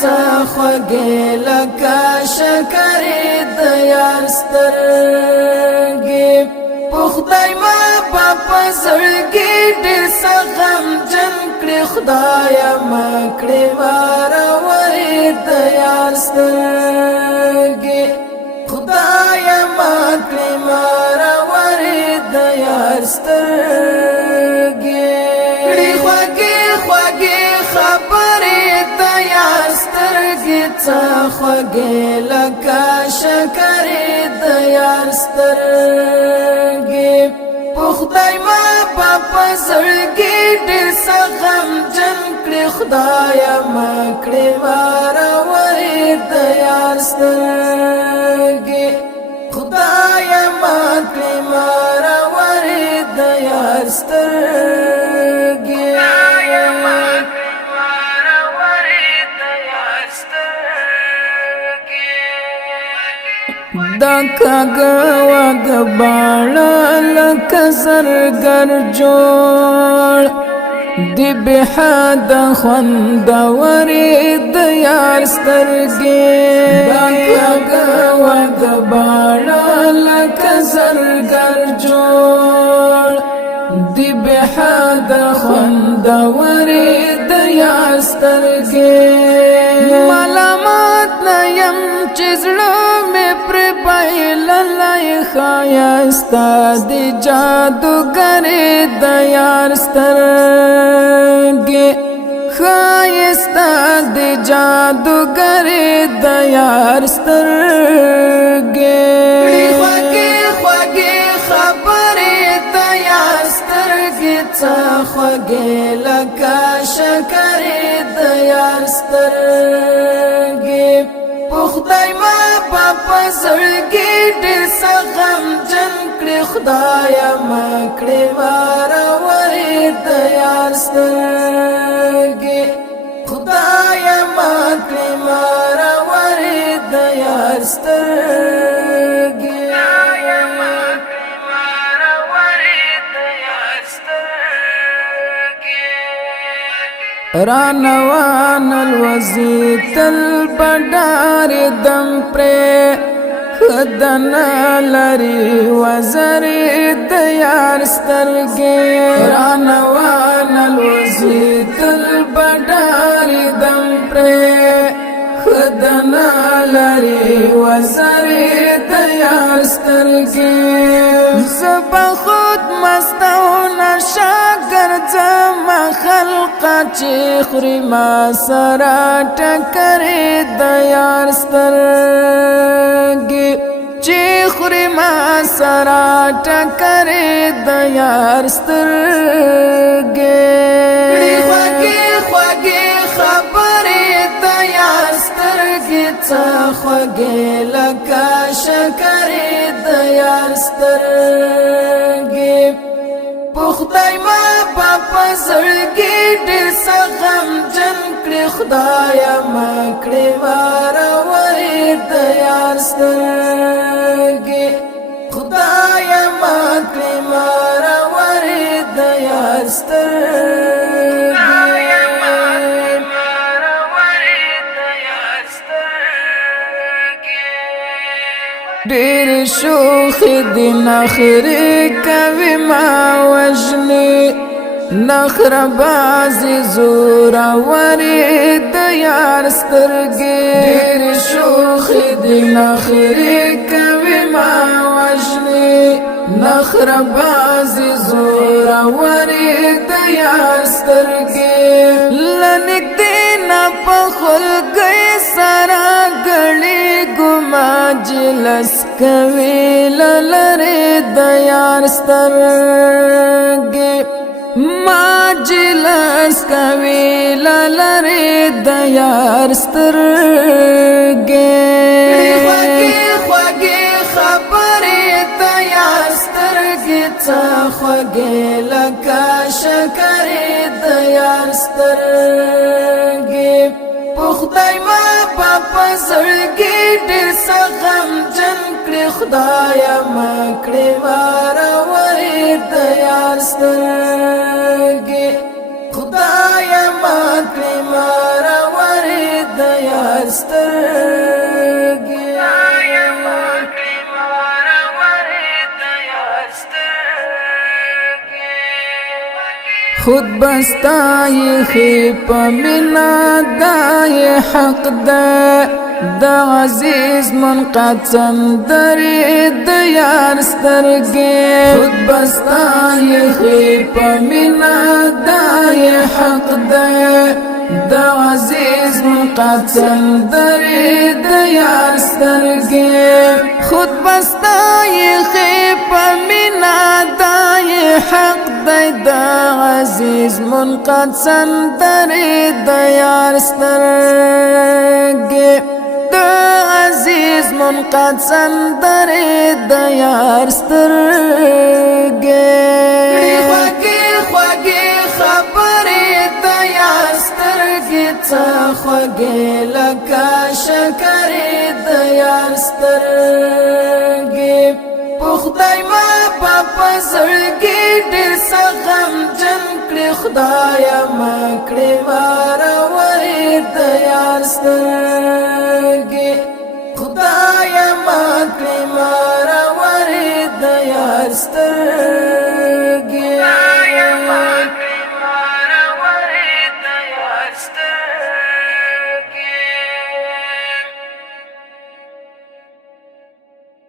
څه خوږې لکه شکرې د یار سترګې په خدای ما په زړګي ډېر څه غمجن کړې خدایه ما کړې وارورې د یار سترګې خدایه ما کړې وارورې د یار سترګې کړې خوږې خوږې خبرې د یار سترګې څه خوږې لکه شکرې د یار سترګې په خدای ما په زړګي ډېر څه غمجن کړې خدایه ما کړې وارورې د یار سترګې خدایه ما کړې وارورې د یار سترګې دا کاغوا د باڼه لکه زرګر جوړ دی بحد خوندورې د یار سترګې دا کاغوا د باڼه لکه زرګر جوړ دی بحد خوندورې د یار سترګې ملامت نه یم چې زړه لای خایستا دی جادوګرې د یار سترګې خایستا دی جادوګرې د یار سترګې خوږې خوږې خبرې د یار سترګې څه خوږې لکه شکرې د یار سترګې په خدای ما په زړګي ډېر څه غمجن کړې خدایه ما کړې وارورې د یار سترګې خدایه ما کړې وارورې د یار سترګې رانوان الوزی تل بډار دم پرې خدنا لري وزرې د یار سترګې رانوان الوزی تل بډار دم پرې خدنا لري وزرې د یار سترګې زبا خود مستونه شاګر زما خلقه چې خوري ما سره ټکرې د یار سترګې چې خوري ما سره ټکرې د یار سترګې خوږې خوږې خبرې د یار سترګې څه خوږې لکه شکرې د یار سترګې په خدای ما په زړګي ډېر څه غمجن کړې خدایه ما کړې وارورې د یار سترګې خدایه ما کړې وارورې د یار سترګې ډېر شوخ دي نخرې کوي ما وژني نخر بازي زورورې د یار سترګې ډېر شوخ دي نخرې کوي ما وژني نخر بازي زورورې د یار سترګې لنږدې نه په خلګۍ سره ګړې ګما جلس کوي للرې د یار سترګې ما جلس کوي للرې د یار سترګې خوږې خوږې خبرې د یار سترګې څه خوږې لکه شکرې د یار سترګې په خدای ما په زړګي ډېر څه غمجن کړې خدایه ما کړې وارورې د یار سترګې خدایه ما کړې وارورې د خود بستای خیپ منا دای حق ده دا عزیز منقد سندری دیار سترگی خود بستای خیپ منا دای حق ده دا عزیز منقد سندری دیار سترگی خود بستای خیپ منا دای حق ده دا عزیز منقد سندری دیار سترگی عزیز منقد سندری دیار سترگی خوږی خوږی خبرې دیار سترګې څه خوږې لکه شکرې دیار سترګې په خدای ما په زړګي ډېر څه غمجن کړې خدایه ما کړې واروي دیار سترګې